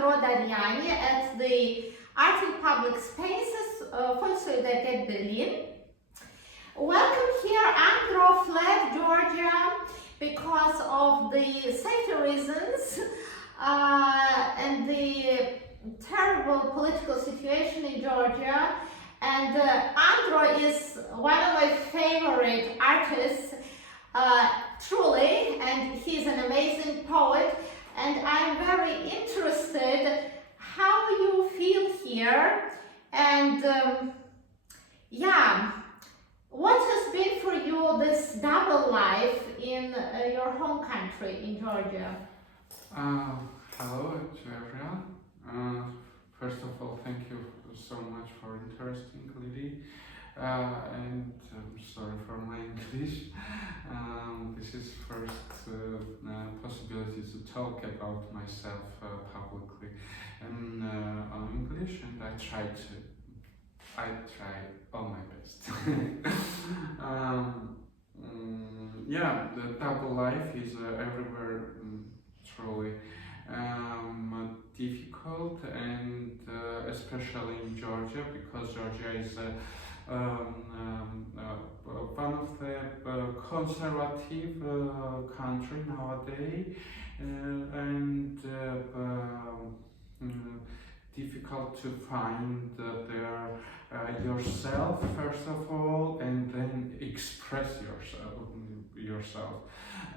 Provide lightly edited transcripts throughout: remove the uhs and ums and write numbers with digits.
Andro Dadiani at the Art in Public Spaces Volkshochschule at Berlin. Welcome here. Andro fled Georgia because of the safety reasons and the terrible political situation in Georgia. And Andro is one of my favorite artists, truly, and he's an amazing poet. And I'm very interested how you feel here, and what has been for you this double life in your home country in Georgia? Hello to everyone. First of all, thank you so much for interesting, Lily. And I'm sorry for my English. This is first possibility to talk about myself publicly in English, and I try all my best. The double life is everywhere truly difficult, and especially in Georgia, because Georgia is one of the conservative country nowadays, and difficult to find yourself first of all, and then express yourself,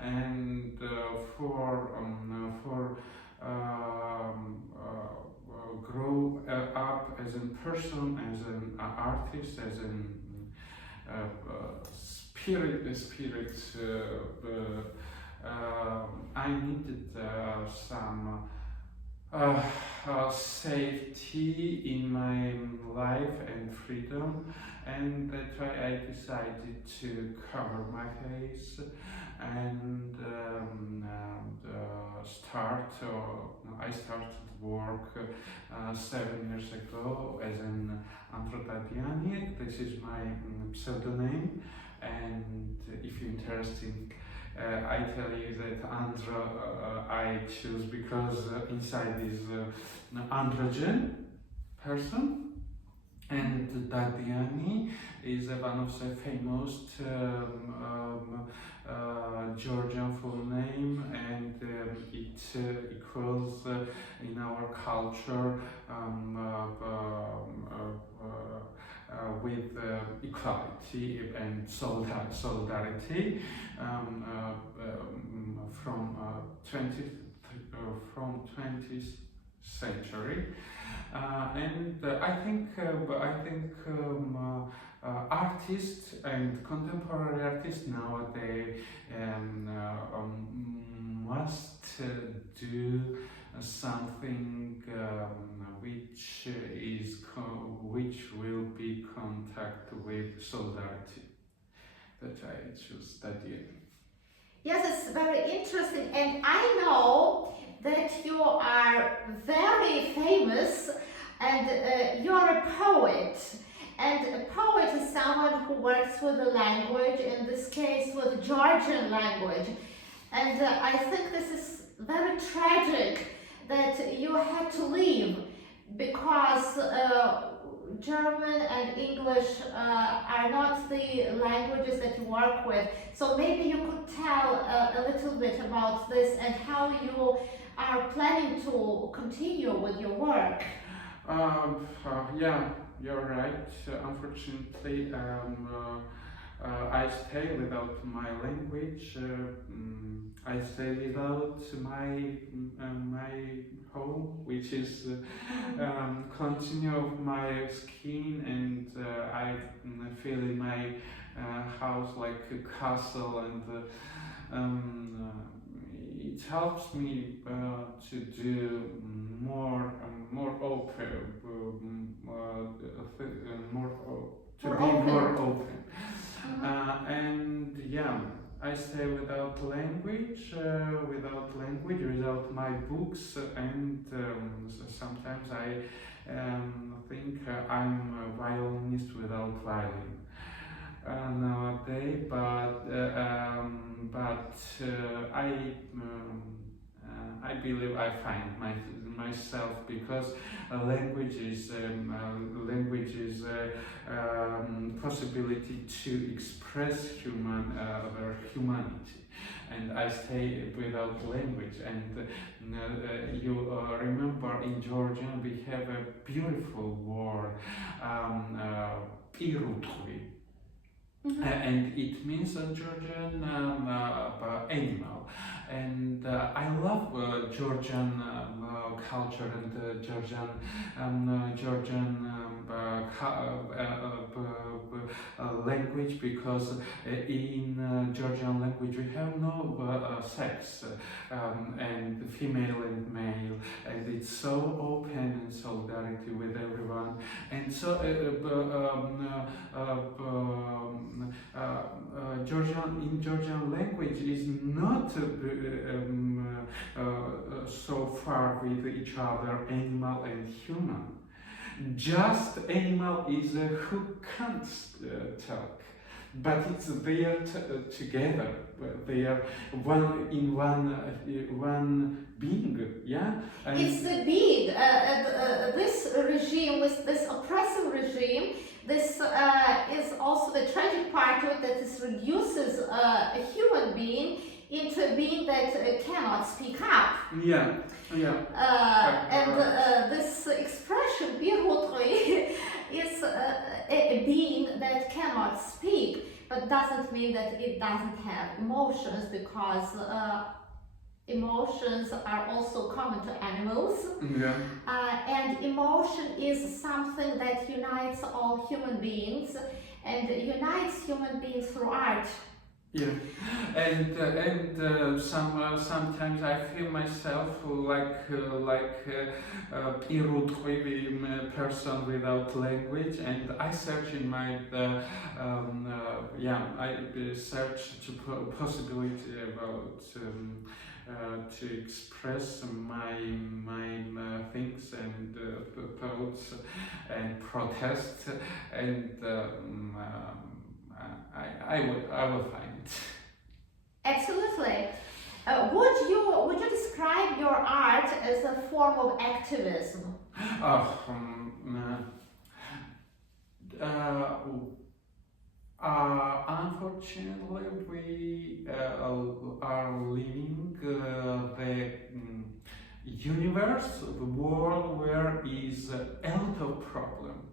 and grow up as a person, as an artist, as an spirit. I needed some safety in my life and freedom, and that's why I decided to cover my face and I started work 7 years ago as an Andro Dadiani. This is my pseudonym, and if you're interested, I tell you that Andro I choose because inside is androgen person, and Dadiani is one of the famous Georgian full name, and it equals in our culture with equality and solidarity from 20th century. And I think artists and contemporary artists nowadays must do something which will be contact with solidarity. That I choose that year. Yes, it's very interesting, and I know that you are very famous, and you're a poet. And a poet is someone who works with the language, in this case with Georgian language. And I think this is very tragic that you had to leave, because German and English are not the languages that you work with. So maybe you could tell a little bit about this and how you are planning to continue with your work. Yeah, you're right. Unfortunately, I stay without my language. I stay without my home, which is continue of my skin, and I feel in my house like a castle, and it helps me to do more open, more open. And yeah, I stay without language, without my books, and sometimes I think I'm a violinist without violin nowadays. But I I believe I find myself, because language is possibility to express our humanity. And I stay without language. And you remember in Georgian we have a beautiful word, pirutri. And it means a Georgian animal. And I love Georgian culture and Georgian language, because in Georgian language we have no sex, and female and male, and it's so open and solidarity with everyone. And so Georgian language is not so far with each other, animal and human. Just animal is who can't talk, but it's there together. They are one being, yeah. And it's the being. This regime, with this oppressive regime, this is also the tragic part of it, that this reduces a human being into a being that cannot speak up. Yeah, yeah. And this expression, birutri, is a being that cannot speak, but doesn't mean that it doesn't have emotions, because emotions are also common to animals. Yeah. And emotion is something that unites all human beings, and unites human beings through art. Yeah, and sometimes I feel myself like a person without language, and I search in my I search to possibility about to express my things and thoughts and protest, and I will find it. Absolutely. Would you describe your art as a form of activism? Unfortunately, we are living the universe, the world where is a lot of problem.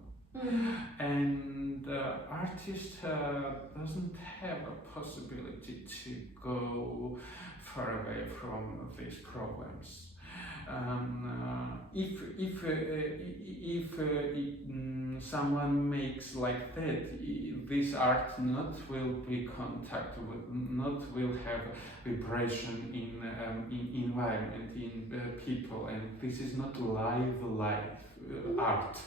And artist doesn't have a possibility to go far away from these problems. If someone makes like that, this art not will be contact with, not will have vibration in environment, in people, and this is not live art.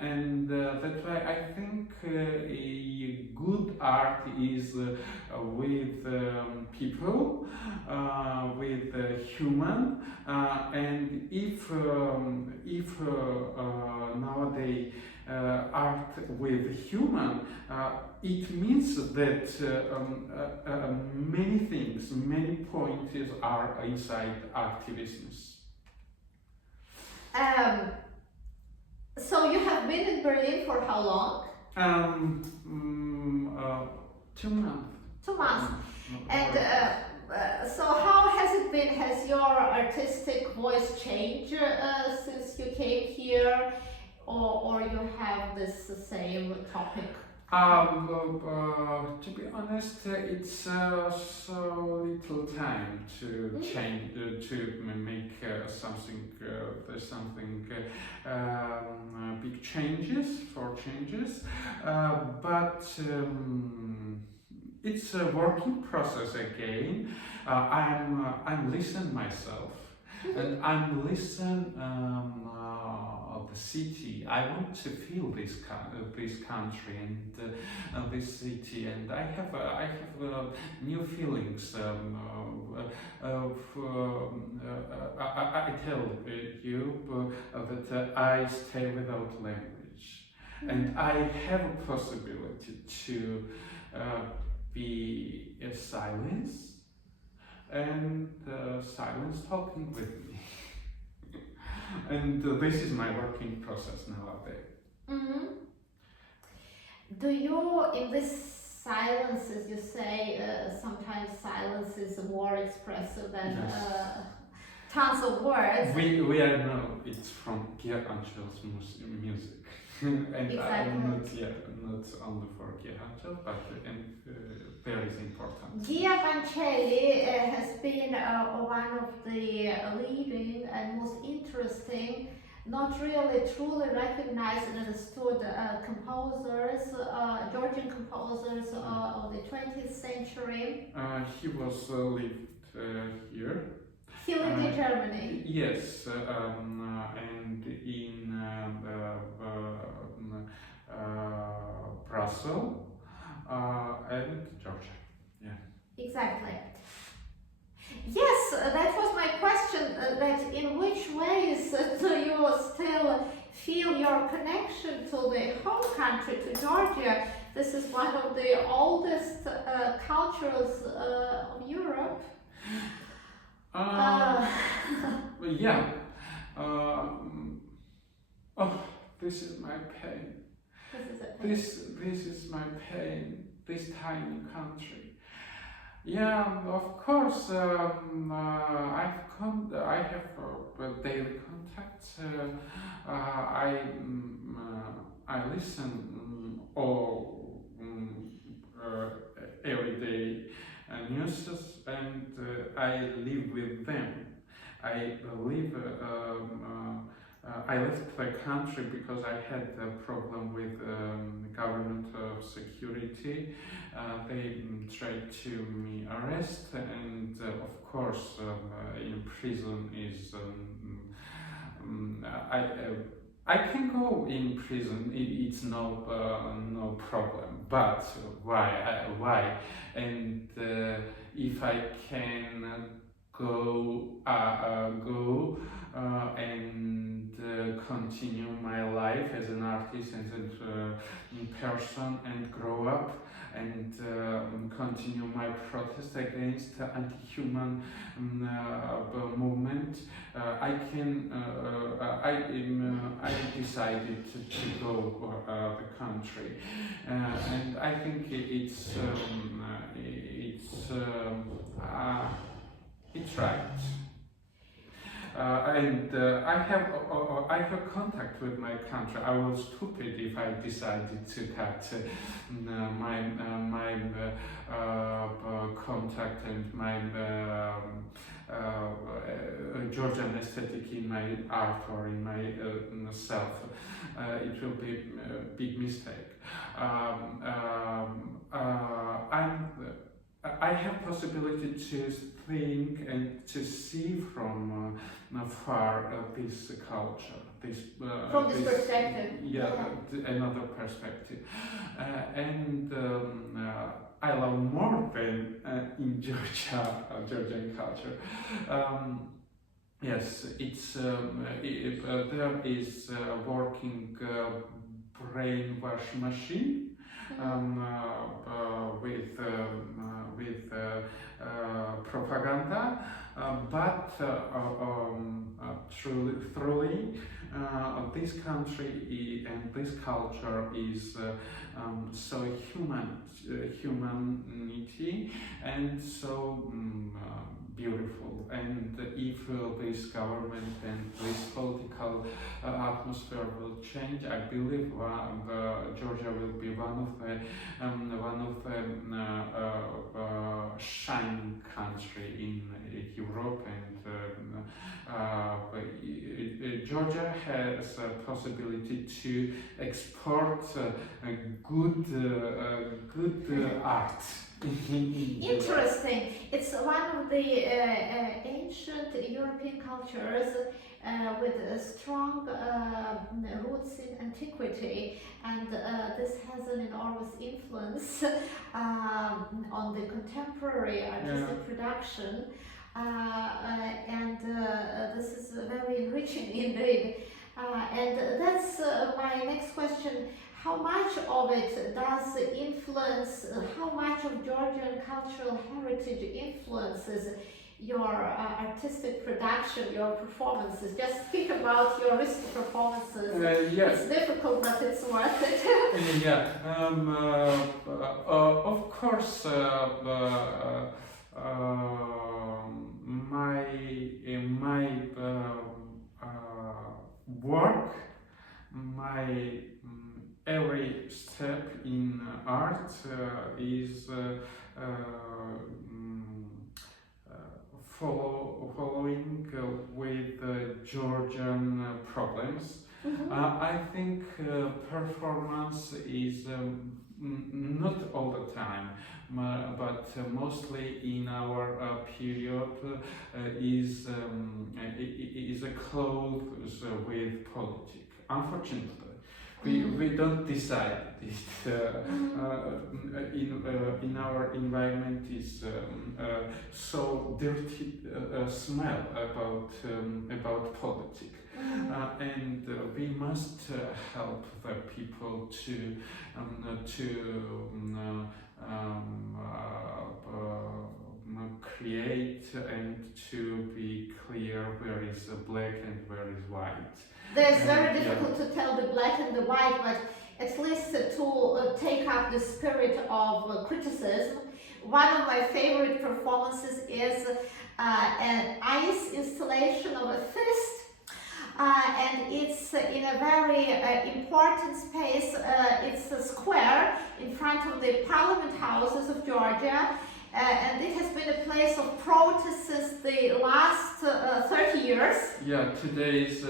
And that's why I think a good art is with people, with human, and if nowadays art with human, it means that many things, many points are inside activism. So you have been in Berlin for how long? 2 months. 2 months. And so how has it been? Has your artistic voice changed since you came here, or you have this same topic? To be honest, it's so little time to change, to make something big changes, but it's a working process again. I'm listening myself, and I'm listening of the city. I want to feel this country and this city, and I have new feelings. I tell you that I stay without language, and I have a possibility to be in silence, and silence talking with me. And this is my working process nowadays. Mm-hmm. Do you, in this silence, as you say, sometimes silence is more expressive than Yes. tons of words? We are know it's from Georgian music. And Exactly. not only for Georgian, but very important. Gia Vancelli has been one of the leading and most interesting, not really truly recognized and understood composers, Georgian composers of the 20th century. He was lived here. He lived in Germany. Yes, and in Brussels and Georgia. Yeah. Exactly. Yes, that was my question. That in which ways do you still feel your connection to the home country, to Georgia? This is one of the oldest cultures of Europe. Yeah. Oh, this is my pain. This is my pain. This tiny country. Yeah, of course. I have daily contact. I listen all every day news, and I live with them. I left the country because I had a problem with government security. They tried to me arrest, and of course, in prison is. I can go in prison. It's no problem. But why? Why? And if I can go and continue my life as an artist, as a person, and grow up and continue my protest against anti-human movement. I decided to go the country, and I think it's right. I have contact with my country. I was stupid if I decided to cut my contact and my Georgian aesthetic in my art or in my self. It will be a big mistake. I have possibility to think and to see from far this culture, from this perspective. Yeah, another perspective, and I love more than in Georgia, Georgian culture. Yes, it's there is a working brainwash machine. With propaganda, but truly, this country and this culture is so humanity, and so beautiful. And if this government and this political atmosphere will change, I believe Georgia will be one of the shining country in Europe, and Georgia has a possibility to export good art. Interesting. It's one of the ancient European cultures with strong roots in antiquity, and this has an enormous influence on the contemporary artistic production. And this is very enriching indeed. And that's my next question. How much of it does influence, how much of Georgian cultural heritage influences your artistic production, your performances. Just speak about your recent performances. Yes. It's difficult, but it's worth it. Of course, my work, my every step in art is following with Georgian problems. I think performance is not all the time, but mostly in our period is close with politics. Unfortunately, we don't decide this. In our environment is so dirty smell about politics. And we must help the people to create and to be clear where is black and where is white. It's very difficult to tell the black and the white, but at least to take up the spirit of criticism. One of my favorite performances is an ice installation of a fist. And it's in a very important space. It's a square in front of the parliament houses of Georgia, and it has been a place of protest since the last 30 years. Yeah, today's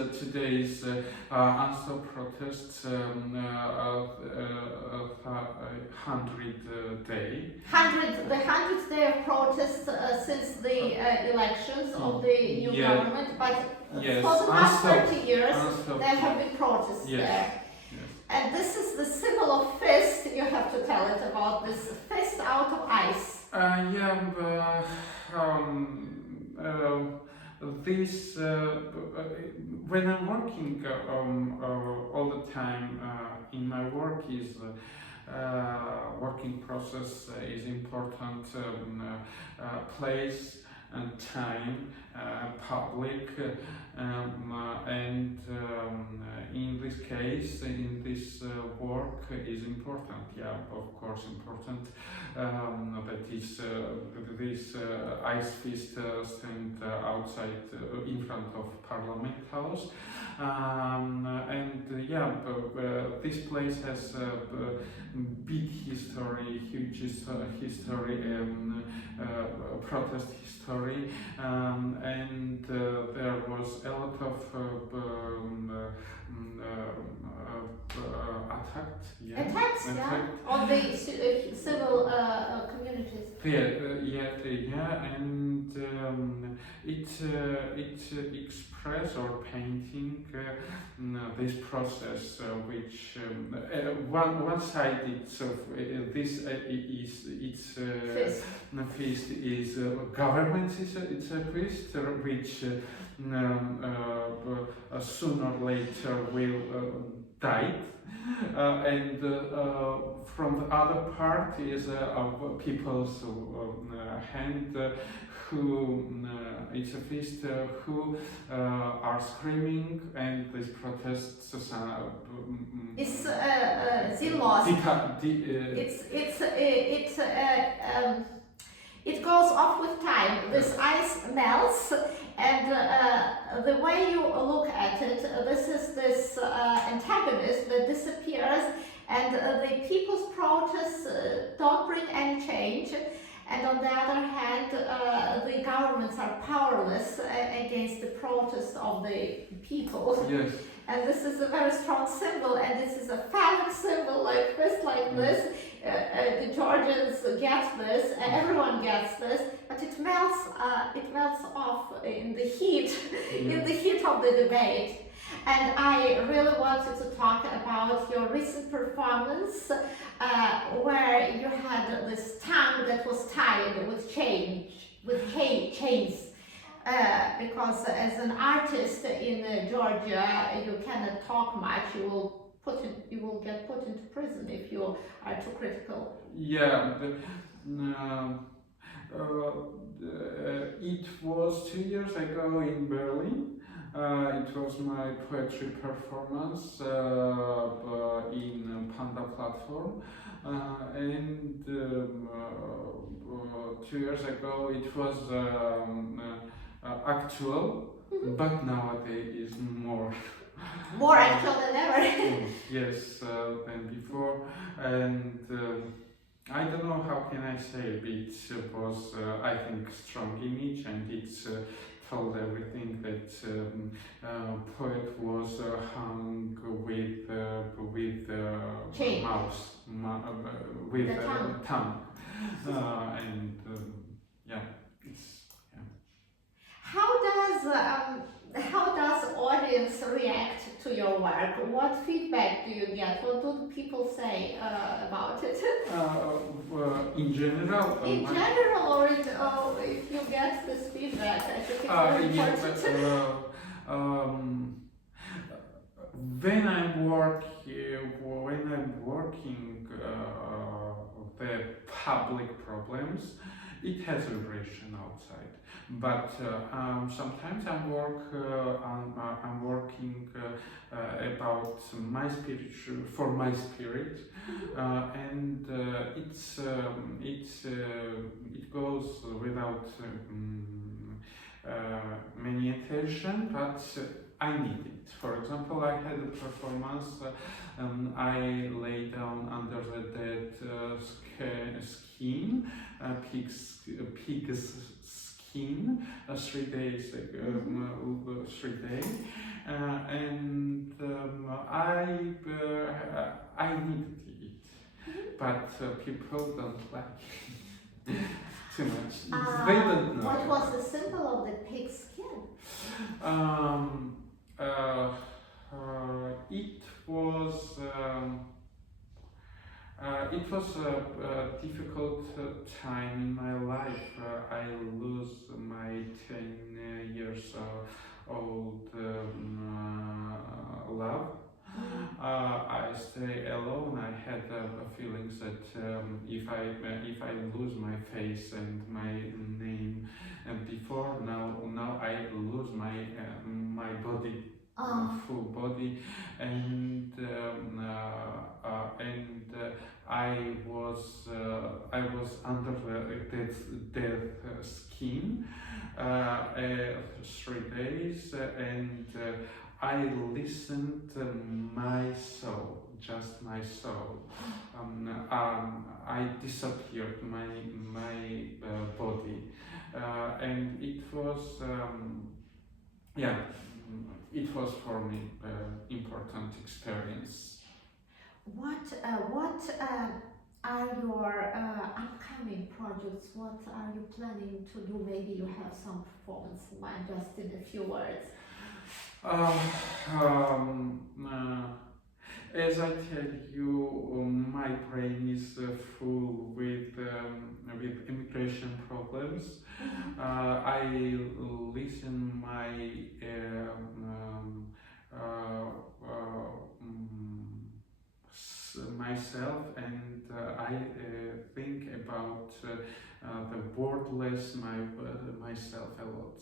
answer protests 100 day. The 100th day of protest since the elections of the new government, but for the last 30 years there have been protests there. Yes. And this is the symbol of fist. You have to tell it about this fist out of ice. This when I'm working all the time in my work is working process is important place and time, public, and in this case, in this work is important. Yeah, of course, important. That is this ice fist stand outside in front of Parliament House, and this place has big history, huge history, protest history, and there was a lot of attacks on the civil communities. And it express or painting this process, which one side it's this is its fist is government it's a fist which sooner or later will die, and from the other part is of people's hand who it's a fist who are screaming, and these protests it's the loss. It goes off with time. This ice melts, and the way you look at it, this antagonist that disappears, and the people's protests don't bring any change. And on the other hand, the governments are powerless against the protest of the people. Yes. And this is a very strong symbol, and this is a phallic symbol like this, this. The Georgians get this, everyone gets this, but it melts off in the heat, in the heat of the debate. And I really wanted to talk about your recent performance, where you had this tongue that was tied with chains. Because as an artist in Georgia, you cannot talk much. You will get put into prison if you are too critical. Yeah, It was 2 years ago in Berlin. It was my poetry performance in Panda platform, and 2 years ago it was actual, but nowadays is more More actual than ever. yes, than before, and I don't know how can I say it. It was I think strong image, and it's told everything that poet was hung with Chain. mouse, with The tongue. tongue, and yeah, it's yeah. How does audience react to your work? What feedback do you get? What do people say about it? In general, In general, or if you get this feedback, I think it's very important. When I'm working the public problems, it has a vibration outside. But sometimes I'm working about my spiritual, for my spirit, and it goes without many attention, but I need it. For example, I had a performance. I lay down under the dead skin, pig's skin, 3 days ago, 3 days, and I needed it, but people don't like it too much. They don't know. What was the symbol of the pig's skin? It was a difficult time in my life. I lose my 10 years old love. I stay alone. I had feelings that if I lose my face and my name, and before now I lose my body, full body, and I was under the dead skin 3 days, and I listened to my soul, just my soul. I disappeared my body, and it was it was for me important experience. What are your upcoming projects? What are you planning to do? Maybe you have some performance in mind, just in a few words. As I tell you, my brain is full with immigration problems. I listen myself, and I think about the wordless myself a lot.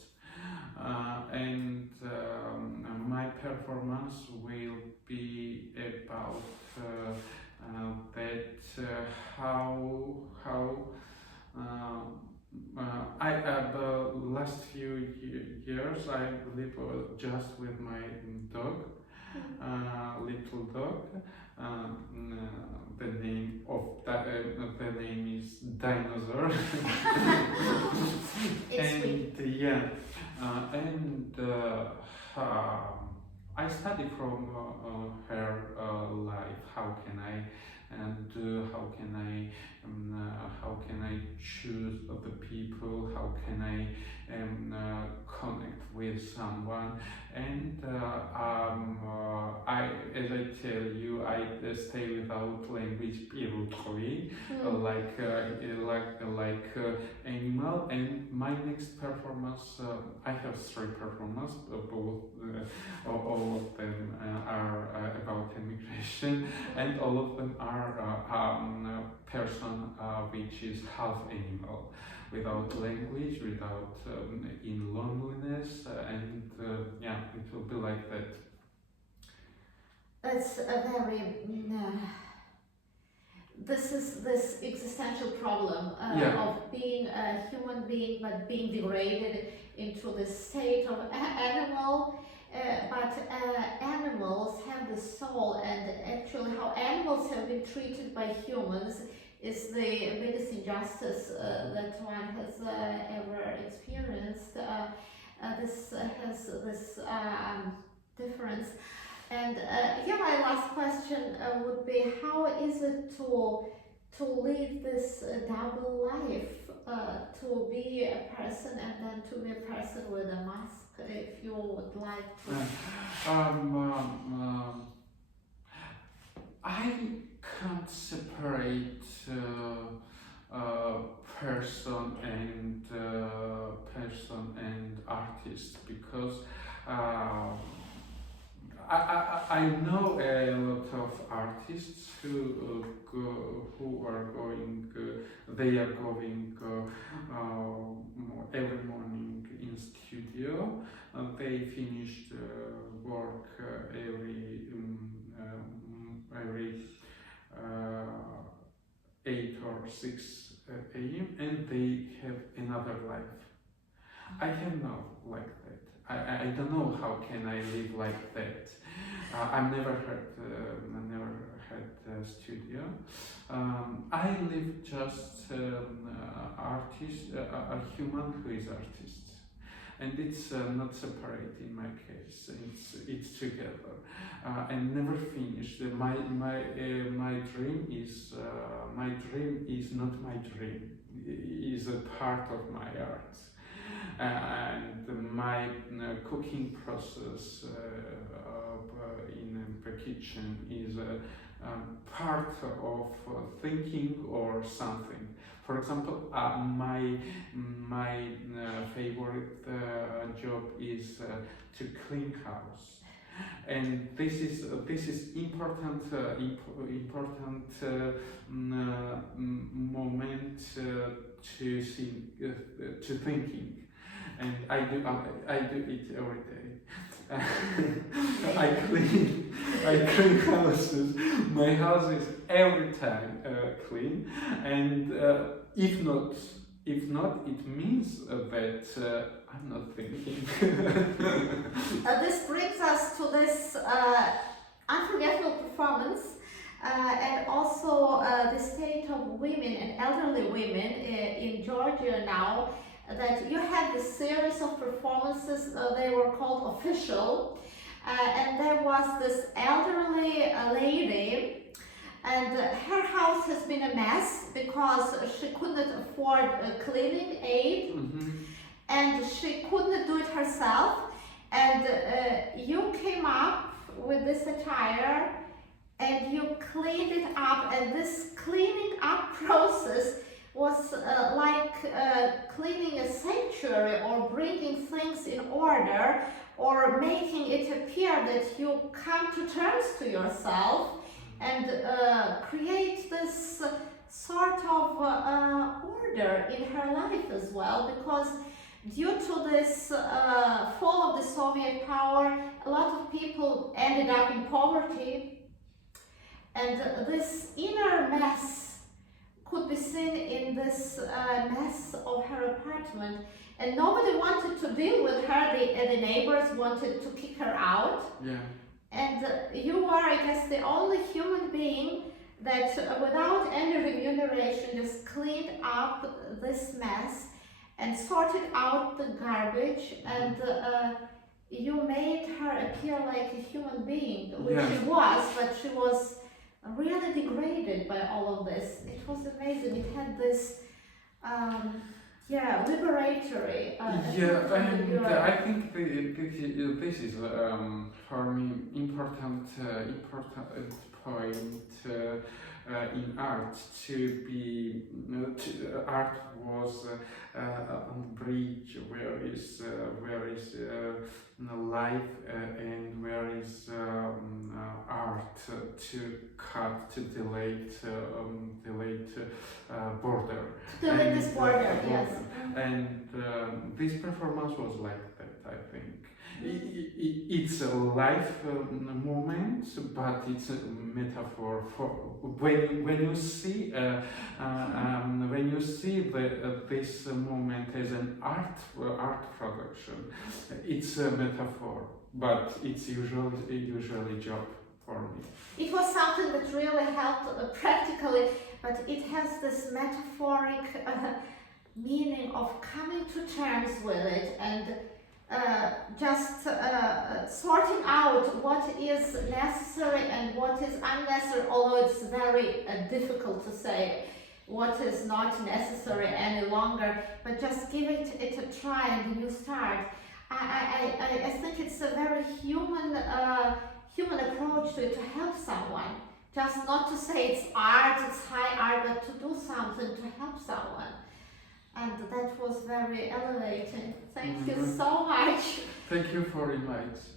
And my performance will be about how the last few years I live just with my dog, little dog. The name is Dinosaur. And yeah, and I study from her life. How can I how can I choose the people? How can I connect with someone? And as I tell you, I stay without language periodically, like animal. And my next performance, I have 3 performances, all of them are about immigration, and all of them are person which is half animal, without language, without in loneliness, and yeah, it will be like that. That's a very this existential problem of being a human being but being degraded into the state of animal. But animals have the soul, and actually how animals have been treated by humans is the biggest injustice that one has ever experienced. This has this difference. And yeah, my last question would be: how is it to lead this double life? To be a person and then to be a person with a mask, if you would like to. I can't separate person and artist, because I know a lot of artists who are going. They are going every morning in studio. They finish work every 8 or 6 a.m. and they have another life. I have no like that. I don't know how can I live like that. I've never had a studio. I live just artist, a human who is artist, and it's not separate in my case. It's together, and never finished. My dream is not my dream. It is a part of my art. And my cooking process in the kitchen is a part of thinking or something. For example, my favorite job is to clean house, and this is important moment to thinking. And I do it every day. I clean houses. My house is every time clean, and if not, it means that I'm not thinking. This brings us to this unforgettable performance. And also the state of women and elderly women in Georgia now, that you had this series of performances, they were called Official, and there was this elderly lady, and her house has been a mess because she couldn't afford a cleaning aid, and she couldn't do it herself, and you came up with this attire and you cleaned it up, and this cleaning up process was like cleaning a sanctuary or bringing things in order or making it appear that you come to terms to yourself and create this sort of order in her life as well, because due to this fall of the Soviet power, a lot of people ended up in poverty. And this inner mess could be seen in this mess of her apartment. And nobody wanted to deal with her. The neighbors wanted to kick her out. Yeah. And you are, I guess, the only human being that without any remuneration just cleaned up this mess and sorted out the garbage, and you made her appear like a human being, which she was, but she was really degraded by all of this. It was amazing. It had this, liberatory. And I think this is for me important point in art to be. Art was on the bridge where is life and where is art to cut to the late border. To delete this border, yes. And this performance was like that, I think. It's a life moment, but it's a metaphor for when you see this moment as an art production. It's a metaphor, but it's usually job for me. It was something that really helped practically, but it has this metaphoric meaning of coming to terms with it and just sorting out what is necessary and what is unnecessary, although it's very difficult to say what is not necessary any longer, but just give it a try and you start. I think it's a very human approach to it, to help someone. Just not to say it's art, it's high art, but to do something to help someone. And that was very elevating. Thank you so much. Thank you for inviting.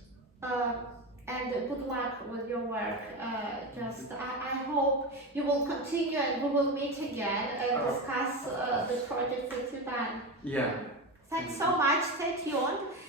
And good luck with your work. I hope you will continue and we will meet again and discuss the project that you've done. Yeah. Thanks so much. Stay tuned.